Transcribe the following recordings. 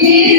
Jesus.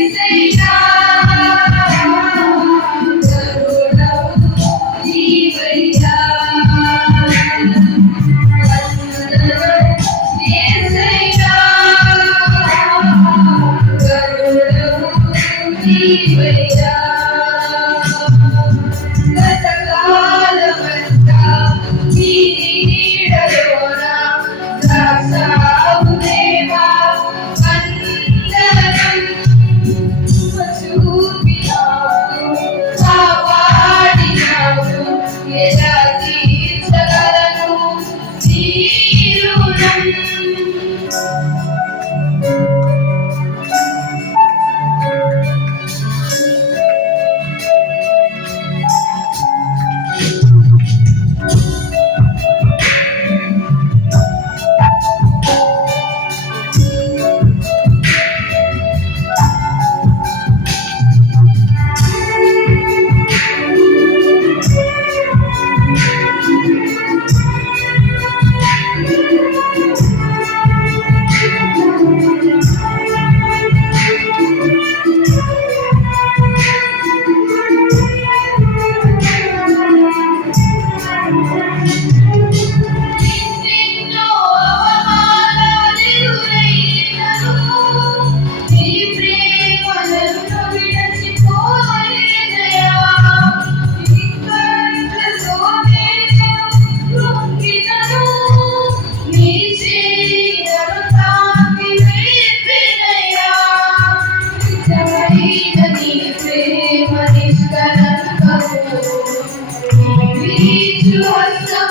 You are so